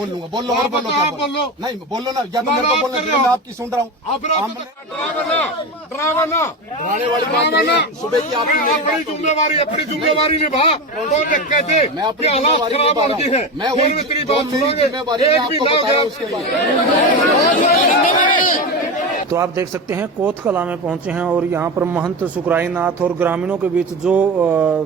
बोल लूंगा, बोल लो, बोलो नहीं बोलो ना, या तो मेरे को बोलना चाहिए, मैं आपकी सुन रहा हूँ। डराने वाली सुबह की अपनी जिम्मेवारी निभा। तो कहते मैं अपनी हालात खराब हो गए हैं, मैं वही तेरी बात सुनोगे, एक भी ना हो गया उसके बाद। तो आप देख सकते हैं कोत कला में पहुंचे हैं और यहाँ पर महंत सुखराई नाथ और ग्रामीणों के बीच जो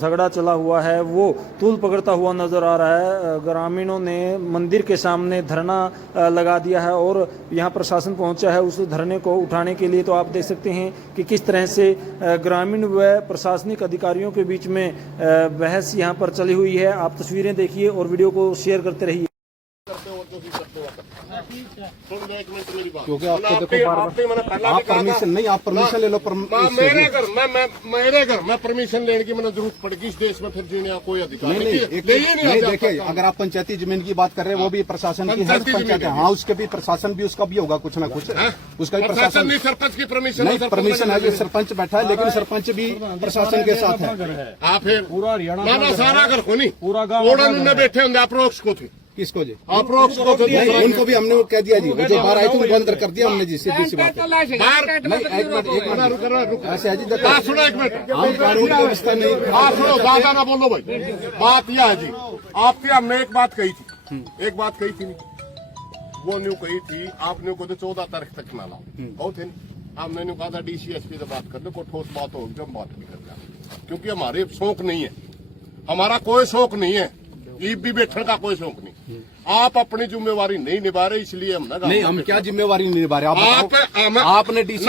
झगड़ा चला हुआ है वो तूल पकड़ता हुआ नजर आ रहा है। ग्रामीणों ने मंदिर के सामने धरना लगा दिया है और यहाँ प्रशासन पहुंचा है उस धरने को उठाने के लिए। तो आप देख सकते हैं कि किस तरह से ग्रामीण व प्रशासनिक अधिकारियों के बीच में बहस यहाँ पर चली हुई है। आप तस्वीरें देखिए और वीडियो को शेयर करते रहिए। क्योंकि आपको देखो आप परमिशन नहीं, आप परमिशन ले लो। मेरे घर मैं परमिशन लेने की मैंने जरूरत पड़ेगी इस देश में, फिर जीने का कोई अधिकार नहीं। देखिए अगर आप पंचायती जमीन की बात कर रहे हैं वो भी प्रशासन की है, पंचायत है, हाँ उसके भी प्रशासन भी उसका भी होगा कुछ ना कुछ, उसका भी प्रशासन नहीं। सरपंच की परमिशन नहीं, परमिशन है, सरपंच बैठा है, लेकिन सरपंच भी प्रशासन के साथ है। आप पूरा हरियाणा सारा घर को नहीं, पूरा गाँव बैठे होंगे अप्रोक्ष को थे। किसको जी? अप्रोक्ष को उनको भी हमने कह दिया जी, जो बाहर आई थी उनको अंदर कर दिया हमने जी, सीधी सी बात है। ऐसे जी सुनो एक मिनट, हम कानून का रिश्ता नहीं। सुनो ज्यादा ना बोलो भाई, बात यह है जी, आपकी हमने एक बात कही थी, एक बात कही थी, वो न्यू कही थी आपने को 14 तारीख तक ना लाओ, और थे हमने न्यू कहा था DCSP से बात कर लो, कोई ठोस बात होगी जो हम बात भी कर जाए, क्योंकि हमारे शौक नहीं है, हमारा कोई शौक नहीं है, ईब भी बैठने का कोई शौक नहीं। आप अपनी जिम्मेवारी नहीं निभा रहे, इसलिए हम ना नहीं, हम क्या जिम्मेवारी नहीं निभा रहे? आपने DC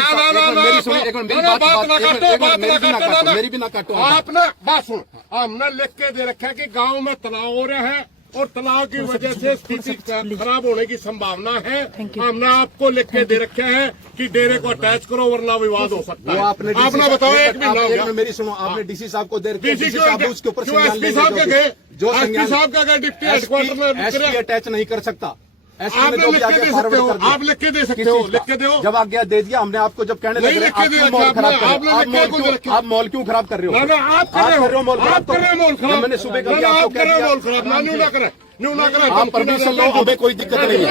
मेरी भी ना काटो, आपने बात सुन, हमने लिख के दे रखा है कि गांव में तलाव हो रहा है और तलाव की वजह से स्थिति खराब होने की संभावना है। हमने आपको लिख के दे रखा है कि डेरे को अटैच करो वरना विवाद हो सकता है। आपने बताओ एक भी मेरी सुनो, आपने DC साहब को दे रखा, उसके ऊपर SP साहब का गए, जो SP साहब का गए डिप्टी हेडक्वार्टर में अटैच नहीं कर सकता। आप लिख के दे सकते हो, आप लिख के दे सकते हो, लिख के दो। जब आज्ञा दे दिया हमने आपको, जब कहने लगे आप मॉल क्यों खराब कर रहे हो? आप कर रहे हो मॉल खराब, मैंने सुबह कर दिया आपको, मॉल खराब ना करें, आप परमिशन लो, हमें कोई दिक्कत नहीं है।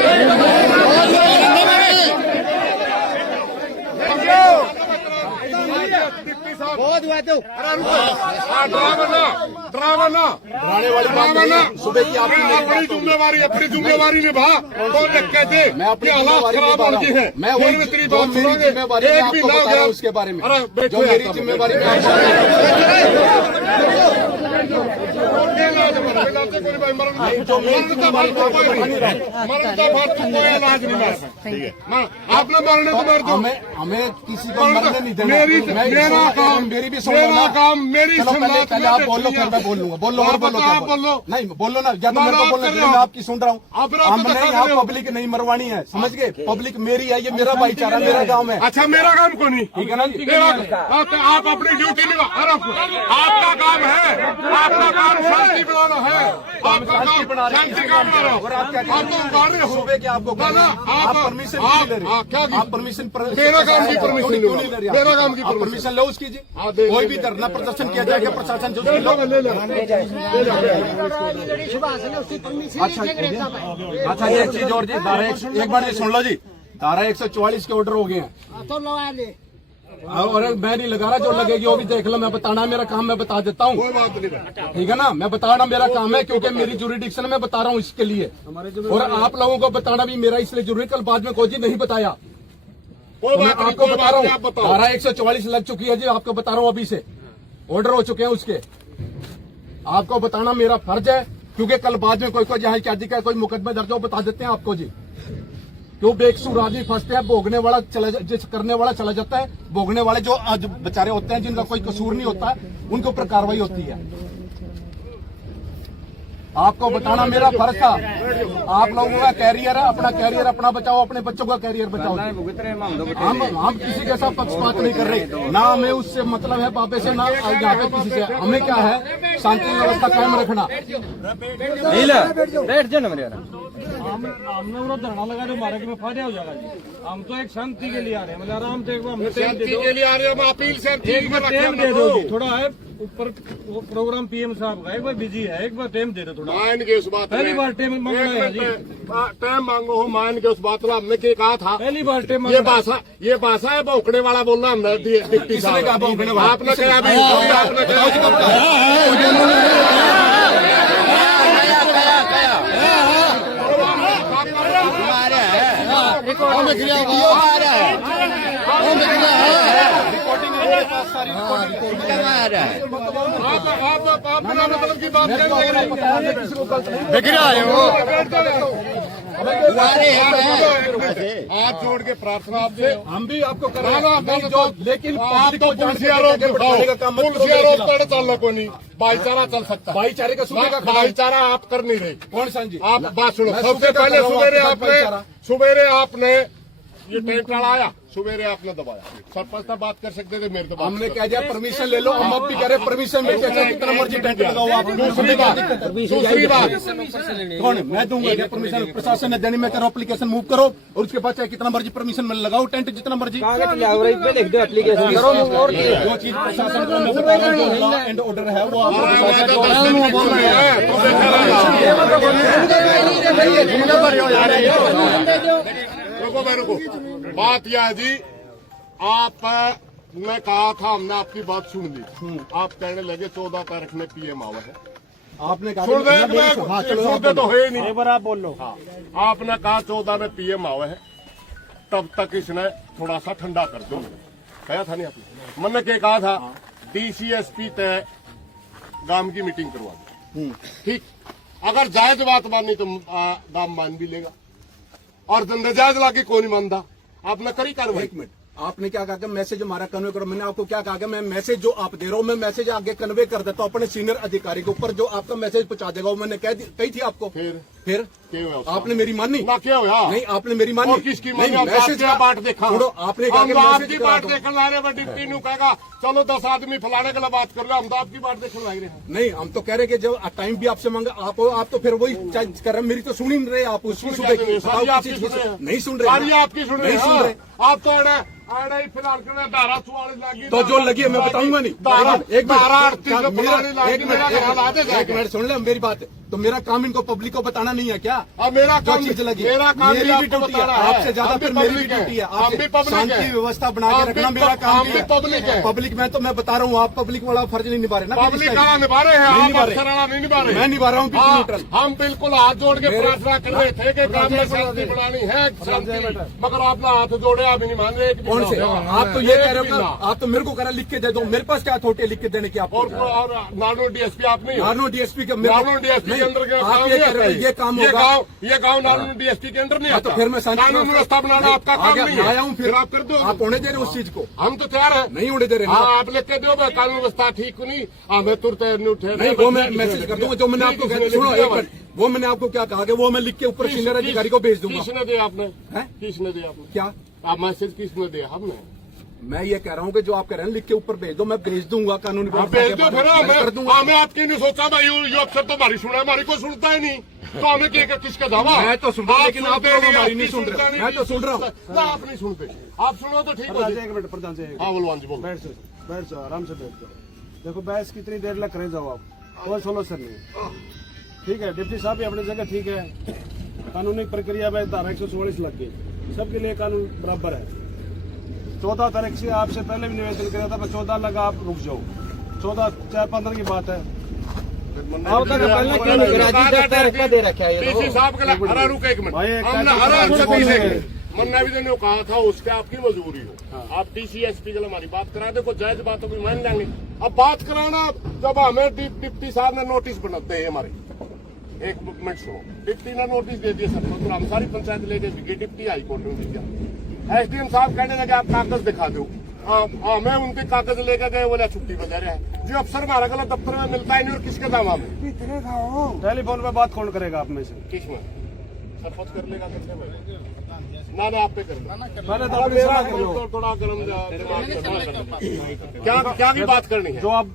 डराने वाली सुबह की अपनी जिम्मेवारी निभा। तो कहते मैं अपनी हालात खराब हो गए हैं, मैं वही तेरी बात सुनोगे, एक भी ना हो गया उसके बारे में, जो मेरी जिम्मेवारी आपने मरने को मार दो, हमें किसी को मरने नहीं देना। मेरा काम मेरी भी मेरी पहले आप बोल लो, फिर मैं बोल लूंगा, बोल लो नहीं बोलो ना, या तो मेरे को बोलना चाहिए, मैं आपकी सुन रहा हूँ। हमने यहाँ पब्लिक नहीं मरवानी है, समझ गए? पब्लिक मेरी है, ये मेरा भाईचारा, मेरा गाँव है। अच्छा मेरा काम को नहीं, ठीक है ना जी? आप अपनी ड्यूटी निभा, आपका काम है, आपका काम शांति बनाना है, आपका काम शांति का बनाना। आप तो उगाड़ रहे हो सुबह के आपको आप परमिशन क्यों ले रहे हो? आप परमिशन मेरा काम की परमिशन नहीं ले रहे, मेरा काम की परमिशन लो उसकी जी। कोई भी धरना प्रदर्शन किया जाएगा, प्रशासन जो अच्छा ये एक चीज और जी, एक बार ये सुन लो जी, धारा 144 के ऑर्डर हो गए हैं, और मैं नहीं लगा रहा, जो लगेगी वो भी देख लो। मैं बताना मेरा काम, मैं बता देता हूँ, ठीक है ना? मैं बताना मेरा काम है, क्योंकि मेरी जुरिडिक्शन में बता रहा हूँ इसके लिए, और आप लोगों को बताना भी मेरा इसलिए जरूरी। कल बाद में कोई जी नहीं बताया, मैं आपको बता रहा हूँ, धारा 144 लग चुकी है जी, आपको बता रहा हूँ, अभी से ऑर्डर हो चुके हैं उसके, आपको बताना मेरा फर्ज है, क्योंकि कल बाद में कोई जहाँ क्या दिखा, कोई मुकदमे दर्ज हो, बता देते हैं आपको जी। क्यों बेकसूर आदमी फंसते हैं, भोगने वाला करने वाला चला जाता है, भोगने वाले जो आज बेचारे होते हैं, जिनका कोई कसूर नहीं होता, उनके ऊपर कार्रवाई होती है। आपको बताना मेरा फर्ज था। आप लोगों का कैरियर है, अपना कैरियर अपना बचाओ, अपने बच्चों का कैरियर बचाओ। हम किसी के साथ पक्षपात नहीं कर रहे, ना हमें उससे मतलब है बाबे से, ना यहाँ पे किसी से। हमें क्या है, शांति व्यवस्था कायम रखना। बैठ जाओ ना मेरे हमने वो धरना लगा जो मारे में फायदा हो जाएगा जी। हम तो एक शांति के लिए आ रहे हैं, मतलब आराम से एक बार हमें टाइम दे शांति दो, के लिए आ रहे हो, अपील से एक बार टाइम दे दो जी। थोड़ा है ऊपर वो प्रोग्राम पीएम साहब का, एक बार बिजी है, एक बार टाइम दे दो थोड़ा। मान के उस बात पहली बार टाइम मांगना है जी, टाइम मांगो हो, मान के उस बात में हमने क्या कहा था। पहली बार टाइम ये भाषा है भौंकने वाला बोलना हमने डिप्टी साहब आपने कहा आपने आप मतलब की बात कर रहे हाथ जोड़ के प्रार्थना आपसे हम भी आपको कर लेकिन आप तो पुलिस आरोप कर चल को नहीं, भाईचारा चल सकता। भाईचारे का सूबे का भाईचारा आप कर नहीं रहे। कौन सा जी? आप बात सुनो, सबसे पहले सुबेरे आपने ये टेंट आया, सुबेरे आपने दबाया। सरपंच साहब बात कर सकते थे, मेरे तो हमने कह दिया परमिशन ले लो, हम अब भी कह रहे परमिशन में कैसे कितना मर्जी टेंट लगाओ आप। दूसरी बात कौन है? मैं दूंगा क्या परमिशन? प्रशासन ने देनी, मैं करो एप्लीकेशन मूव करो और उसके बाद चाहे कितना मर्जी परमिशन में लगाओ टेंट जितना मर्जी। लिख दो एप्लीकेशन करो और जो चीज प्रशासन को मैं बता रहा हूं, जो लॉ एंड ऑर्डर है वो रुको। बात यह है जी, आप मैं कहा था, हमने आपकी बात सुन ली। आप कहने लगे 14 तारीख में पीएम आवा है। आपने कहा सुनते तो है नहीं, एक बार आप बोल लो। आपने कहा 14 में पीएम आवा है, तब तक इसने थोड़ा सा ठंडा कर दो। कहा था नहीं आपने? मैंने क्या कहा था, डीसीएसपी तय गांव की मीटिंग करवा दो। ठीक, अगर जायज बात मानी तो गांव मान भी लेगा, और नाजायज लाके कौन नहीं मानता। आपने करी कार्रवाई। एक मिनट, आपने क्या कहा कि मैसेज हमारा कन्वे करो? मैंने आपको क्या कहा कि मैं मैसेज जो आप दे रहा हूँ, मैं मैसेज आगे कन्वे कर देता हूँ अपने सीनियर अधिकारी के ऊपर, जो आपका मैसेज पहुंचा देगा। वो मैंने कही थी आपको। फिर आपने मेरी मानी ना? क्या हुआ? नहीं, आपने मेरी मानी। और किसकी मानी? मैसेज का बाट देखा। छोड़ो, आपने कहा कि आपकी बाट देखने ला रहे, डिप्टी नु कहेगा चलो 10 आदमी फलाने के लिए बात कर लो, हम तो आपकी बाट देखने लग रहे हैं। नहीं, हम तो कह रहे कि जब टाइम भी आपसे मांगा आप तो फिर वही कर रहे, मेरी तो सुन ही नहीं रहे आप। उसकी सुबह नहीं सुन रहे, आपकी सुन रहे। आप तो फिलहाल धारा 44 लगी, तो जो लगी है मैं बताऊंगा नहीं। एक मिनट सुन ले मेरी बात। तो मेरा काम इनको पब्लिक को बताना नहीं है क्या? अब मेरा जो चीज लगी, मेरा काम मेरी भी ड्यूटी है, आपसे ज्यादा फिर मेरी भी ड्यूटी है। हम भी पब्लिक शांति व्यवस्था बना के रखना मेरा काम भी पब्लिक है। पब्लिक में तो मैं बता रहा हूँ, आप पब्लिक वाला फर्ज नहीं निभा रहे ना। पब्लिक का निभा रहे हैं, आप अफसर वाला नहीं निभा रहे। मैं निभा रहा हूँ। हम बिल्कुल हाथ जोड़ के प्रार्थना कर रहे थे कि काम में शांति बनानी है, मगर आपने हाथ जोड़े, आप नहीं मान रहे। कौन से? आप तो ये कह रहे हो, आप तो मेरे को कह रहे लिख के दे दो। मेरे पास क्या अथॉरिटी लिख के देने की? आप और नानो डीएसपी आप नहीं? नानो डीएसपी के डीएसपी के अंदर ये काम होगा। ये गाँव नानो डीएसपी के अंदर नहीं आता। तो फिर मैं कानून व्यवस्था बनाना आपका काम नहीं है। आया हूँ, फिर आप कर दो। आप होने दे रहे उस चीज को? हम तो तैयार है। नहीं होने दे रहे। हाँ, आप लिख के दो, कानून व्यवस्था ठीक नहीं, हमें तुरंत नहीं उठे। नहीं, वो मैं मैसेज कर दूंगा। जो मैंने आपको सुनो एक मिनट, वो मैंने आपको क्या कहा कि वो मैं लिख के ऊपर सीनियर अधिकारी को भेज दूंगा। किसने दिया आपने? किसने दिया आपने? क्या आप मैसेज किसने दिया? हमने। मैं ये कह रहा हूँ कि जो आप कह रहे हैं लिख के ऊपर भेज दो, मैं भेज दूंगा कानूनी भेज दो। फिर हमें आपकी नहीं सोचा भाई, ये अक्सर तो हमारी सुना, हमारी को सुनता ही नहीं, तो हमें किसका दावा? मैं तो सुन रहा हूँ, लेकिन आप लोग हमारी नहीं सुन रहे। मैं तो सुन रहा हूँ। आप नहीं सुनते, आप सुनो तो ठीक है। एक मिनट प्रधान जी, हाँ बोलवान जी बोलो। बैठ जाओ, आराम से बैठ जाओ। देखो बहस कितनी देर लग रहे जाओ आप, कोई सोल्यूशन नहीं। ठीक है, डिप्टी साहब भी अपनी जगह ठीक है, कानूनी प्रक्रिया में धारा 144 लग गई, सबके लिए कानून बराबर है। 14 तारीख से आपसे पहले भी निवेदन किया था, 14 लगा आप रुक जाओ, 14 4-15 की बात है। मन्ना भी ने कहा था उसके आपकी मजबूरी हो, आप डीसीएसपी के लिए हमारी बात करा दे, कोई जायज बात हो मान लेंगे। अब बात कराना, जब हमें डिप्टी साहब ने नोटिस बनाते हैं हमारे, एक मिनट सुनो, डिप्टी ने नोटिस दे दिया सर, तो हम सारी पंचायत लेके डिप्टी हाईकोर्ट में दिया। एसडीएम साहब कहने लगे आप कागज दिखा दो, हमें उनके कागज लेकर गए, बोले छुट्टी बजा रहे हैं। जो अफसर हमारा गलत दफ्तर में मिलता है नहीं, और किसके दावा में? टेलीफोन पे बात कौन करेगा आप में से? किसमें? सरपंच कर लेगा करने भाई ना आप पे कर लो मैंने तो अपनी सलाह कर लो। थोड़ा गरम दिमाग से क्या की बात करनी है जो आप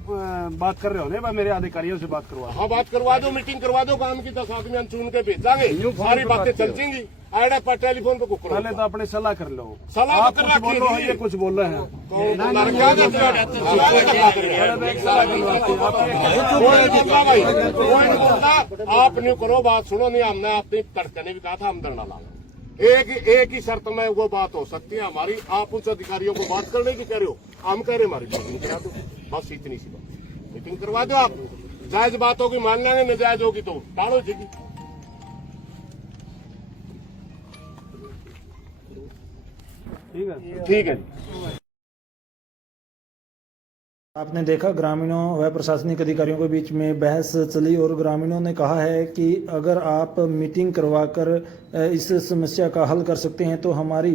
बात कर रहे हो ना, मेरे अधिकारियों से बात करवा। हाँ बात करवा दो, मीटिंग करवा दो, काम की 10 आदमी हम चुन के भेजांगे, सारी बातें चल जाएंगी। आइडा पर टेलीफोन पे कुकर पहले तो अपने सलाह कर लो। सलाह आप तो कुछ कर बोल रहे हो, रखी ये कुछ बोल रहे हैं। आप नहीं करो बात, सुनो नहीं, हमने अपनी तड़के ने भी कहा था हम धरना लाना। एक ही शर्त में वो बात हो सकती है हमारी, आप उच्च अधिकारियों को बात करने की कह रहे हो, हम कह रहे हमारी मीटिंग करा दो, बस इतनी सी बात, मीटिंग करवा दो। आप जायज बात होगी मान लेंगे, नाजायज होगी तो टालो जी। ठीक है। आपने देखा ग्रामीणों व प्रशासनिक अधिकारियों के बीच में बहस चली और ग्रामीणों ने कहा है कि अगर आप मीटिंग करवाकर इस समस्या का हल कर सकते हैं तो हमारी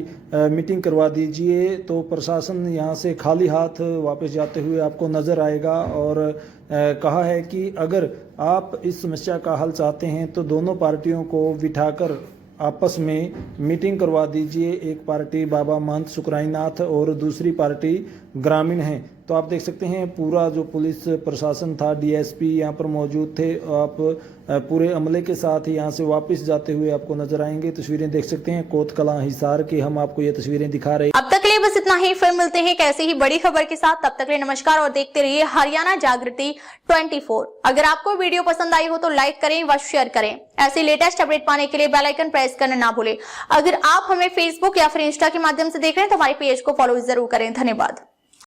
मीटिंग करवा दीजिए, तो प्रशासन यहाँ से खाली हाथ वापस जाते हुए आपको नज़र आएगा। और कहा है कि अगर आप इस समस्या का हल चाहते हैं तो दोनों पार्टियों को बिठाकर आपस में मीटिंग करवा दीजिए। एक पार्टी बाबा महंत सुकराईनाथ और दूसरी पार्टी ग्रामीण है। तो आप देख सकते हैं पूरा जो पुलिस प्रशासन था, डीएसपी यहाँ पर मौजूद थे। आप पूरे अमले के साथ यहाँ से वापस जाते हुए आपको नजर आएंगे। तस्वीरें देख सकते हैं कोतकलां हिसार की, हम आपको ये तस्वीरें दिखा रहे हैं। अब तक के लिए बस इतना ही, फिर मिलते हैं एक ऐसी ही बड़ी खबर के साथ। तब तक के लिए नमस्कार और देखते रहिए हरियाणा जागृति 24। अगर आपको वीडियो पसंद आई हो तो लाइक करें व शेयर करें। ऐसी लेटेस्ट अपडेट पाने के लिए बेल आइकन प्रेस करना ना भूलें। अगर आप हमें फेसबुक या फिर इंस्टा के माध्यम से देख रहे हैं तो हमारे पेज को फॉलो जरूर करें। धन्यवाद।